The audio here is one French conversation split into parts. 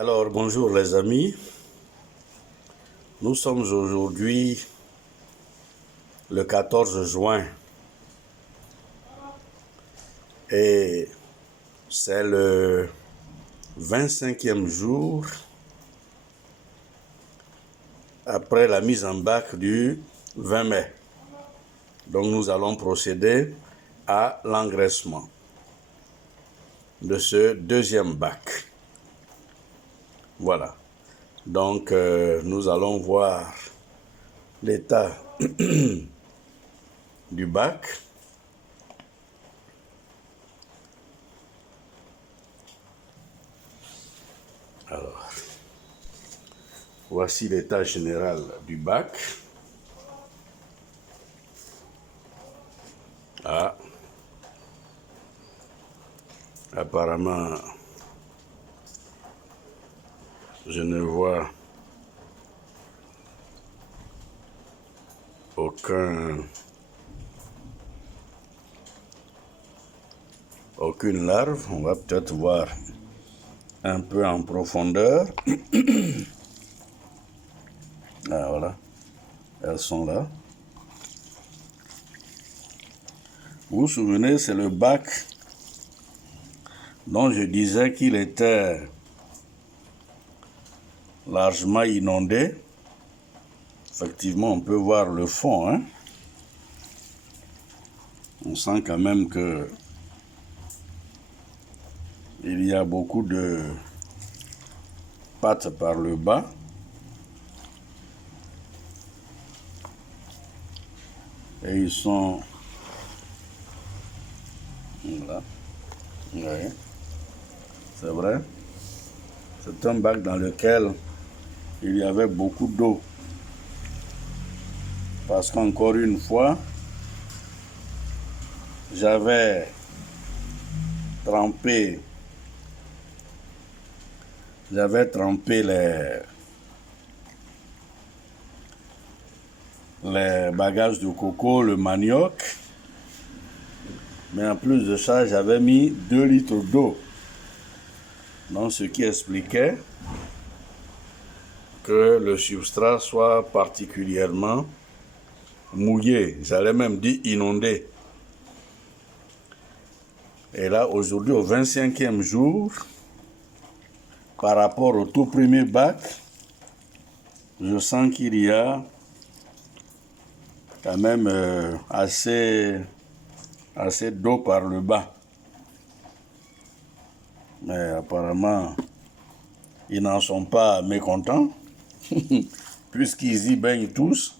Alors, bonjour les amis. Nous sommes aujourd'hui le 14 juin et c'est le 25e jour après la mise en bac du 20 mai. Donc nous allons procéder à l'engraissement de ce deuxième bac. Voilà. Donc nous allons voir l'état du bac. Alors, voici l'état général du bac. Ah, apparemment, je ne vois aucune larve. On va peut-être voir un peu en profondeur. Ah, voilà, elles sont là. Vous vous souvenez, c'est le bac dont je disais qu'il était largement inondé. Effectivement, on peut voir le fond, hein. On sent quand même que il y a beaucoup de pattes par le bas. Et ils sont... Voilà. Oui. C'est vrai. C'est un bac dans lequel il y avait beaucoup d'eau. Parce qu'encore une fois, j'avais trempé les bagages de coco, le manioc. Mais en plus de ça, j'avais mis 2 litres d'eau. Donc, ce qui expliquait que le substrat soit particulièrement mouillé. J'allais même dire inondé. Et là, aujourd'hui, au 25e jour, par rapport au tout premier bac, je sens qu'il y a quand même assez d'eau par le bas. Mais apparemment, ils n'en sont pas mécontents, puisqu'ils y baignent tous,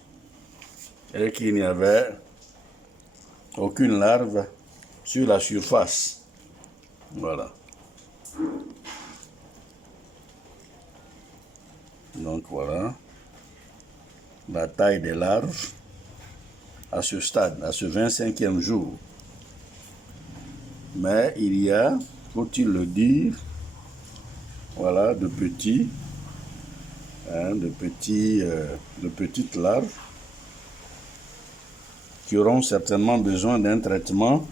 et qu'il n'y avait aucune larve sur la surface. Voilà. Donc voilà la taille des larves à ce stade, à ce 25e jour. Mais il y a, faut-il le dire, voilà, de petites larves qui auront certainement besoin d'un traitement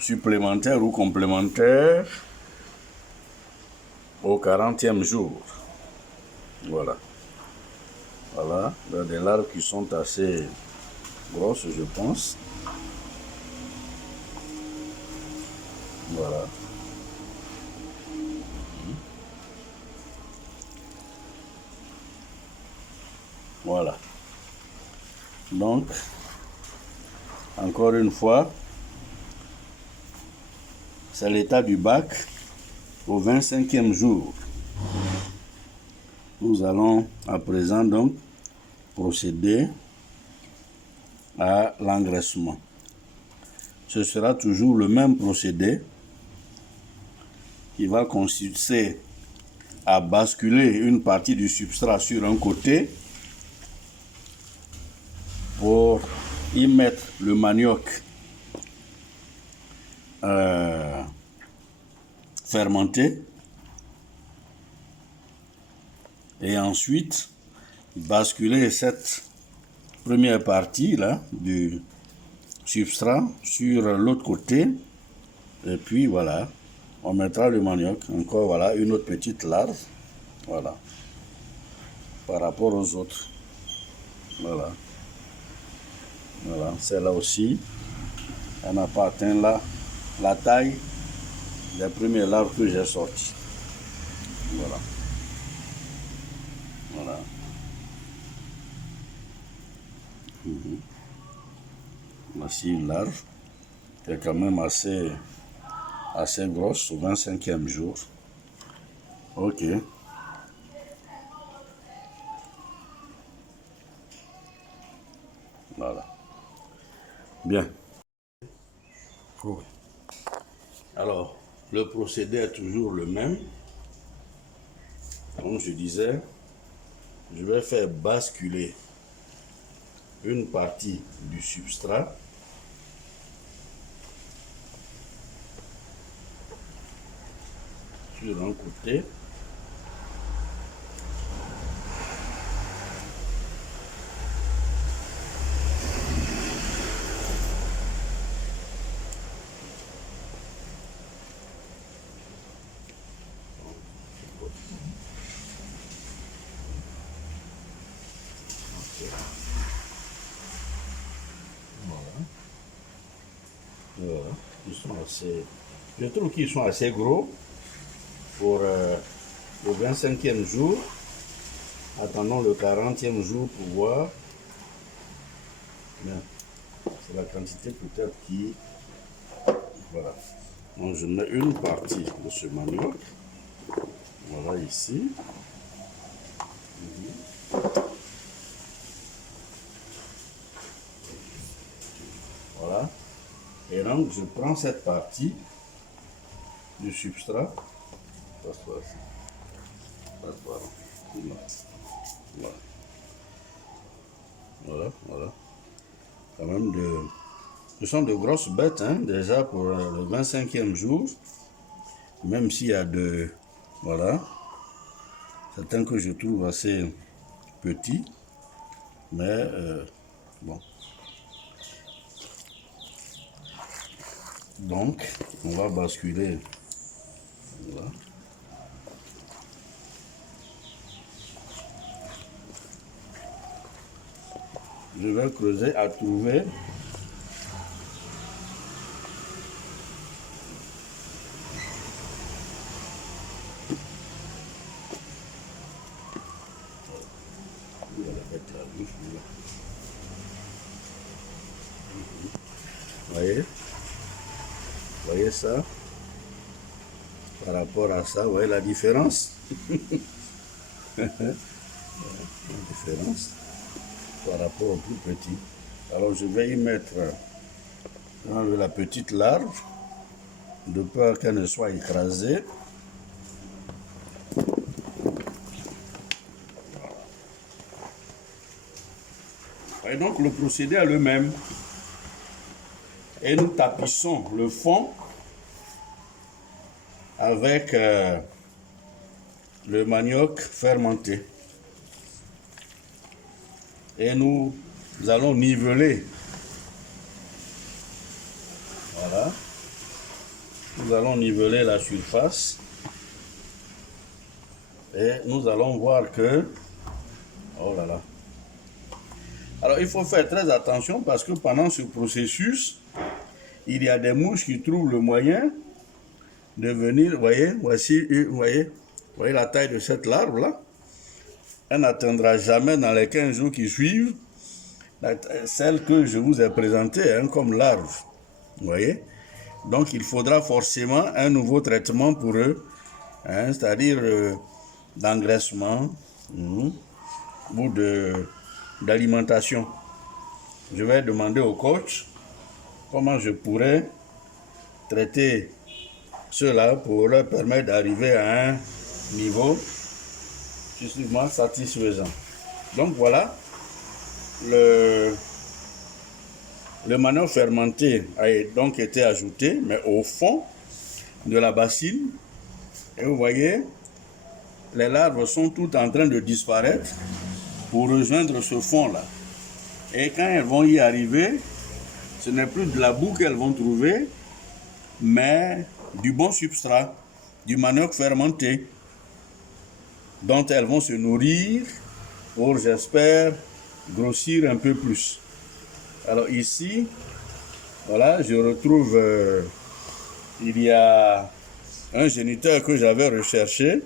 supplémentaire ou complémentaire au 40e jour. Voilà. Voilà, il y a des larves qui sont assez grosses, je pense. Voilà. Voilà. Donc, encore une fois, c'est l'état du bac au 25e jour. Nous allons à présent donc procéder à l'engraissement. Ce sera toujours le même procédé qui va consister à basculer une partie du substrat sur un côté pour y mettre le manioc fermenté et ensuite basculer cette première partie là du substrat sur l'autre côté et puis voilà, On mettra le manioc. Encore, voilà, une autre petite larve. Voilà. Par rapport aux autres. Voilà. Voilà. Celle-là aussi, elle n'a pas atteint la taille des premières larves que j'ai sorties. Voilà. Voilà. Voici une larve qui est quand même assez grosse au 25e jour. Ok. Voilà. Bien. Oui. Alors, le procédé est toujours le même. Comme je disais, je vais faire basculer une partie du substrat sur un côté. Voilà. Je trouve qu'ils sont assez gros pour le 25e jour. Attendons le 40e jour pour voir. C'est la quantité peut-être qui... Voilà. Donc je mets une partie de ce manioc. Voilà ici. Voilà. Et donc je prends cette partie du substrat. Passe-toi ici. Passe-toi là. Voilà. Voilà, voilà. Quand même ce sont de grosses bêtes, hein, déjà pour le 25e jour. Même s'il y a voilà. Certains que je trouve assez petits. Mais bon. Donc, on va basculer. Voilà. Je vais creuser à trouver voyez ça par rapport à ça, vous voyez la différence. La différence par rapport au plus petit. Alors je vais y mettre la petite larve de peur qu'elle ne soit écrasée. Et donc le procédé est le même. Et nous tapissons le fond avec le manioc fermenté. Et nous allons niveler. Voilà. Nous allons niveler la surface. Et nous allons voir que... Oh là là. Alors il faut faire très attention parce que pendant ce processus, il y a des mouches qui trouvent le moyen de venir, vous voyez, vous voyez la taille de cette larve là. Elle n'atteindra jamais dans les 15 jours qui suivent celle que je vous ai présentée hein, comme larve. Vous voyez? Donc il faudra forcément un nouveau traitement pour eux, hein, c'est-à-dire d'engraissement ou d'alimentation. Je vais demander au coach comment je pourrais traiter cela pour leur permettre d'arriver à un niveau justement satisfaisant. Donc voilà, le manioc fermenté a donc été ajouté, mais au fond de la bassine. Et vous voyez, les larves sont toutes en train de disparaître pour rejoindre ce fond-là. Et quand elles vont y arriver, ce n'est plus de la boue qu'elles vont trouver, mais du bon substrat, du manioc fermenté, dont elles vont se nourrir pour, j'espère, grossir un peu plus. Alors ici, voilà, je retrouve, il y a un géniteur que j'avais recherché,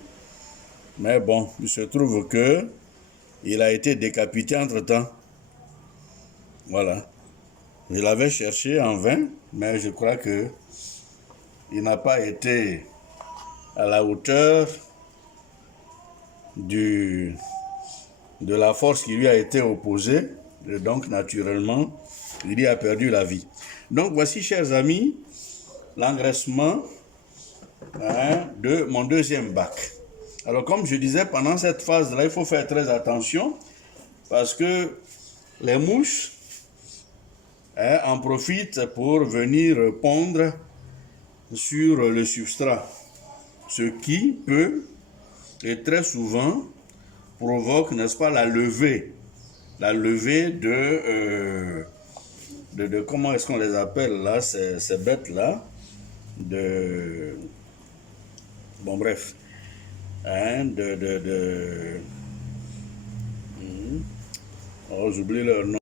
mais bon, il se trouve que il a été décapité entre-temps. Voilà. Je l'avais cherché en vain, mais je crois que il n'a pas été à la hauteur de la force qui lui a été opposée. Et donc, naturellement, il y a perdu la vie. Donc, voici, chers amis, l'engraissement de mon deuxième bac. Alors, comme je disais, pendant cette phase-là, il faut faire très attention parce que les mouches en profitent pour venir pondre sur le substrat, ce qui peut et très souvent provoque, n'est-ce pas, la levée de comment est-ce qu'on les appelle là, ces bêtes-là, bon bref, oh, j'oublie leur nom.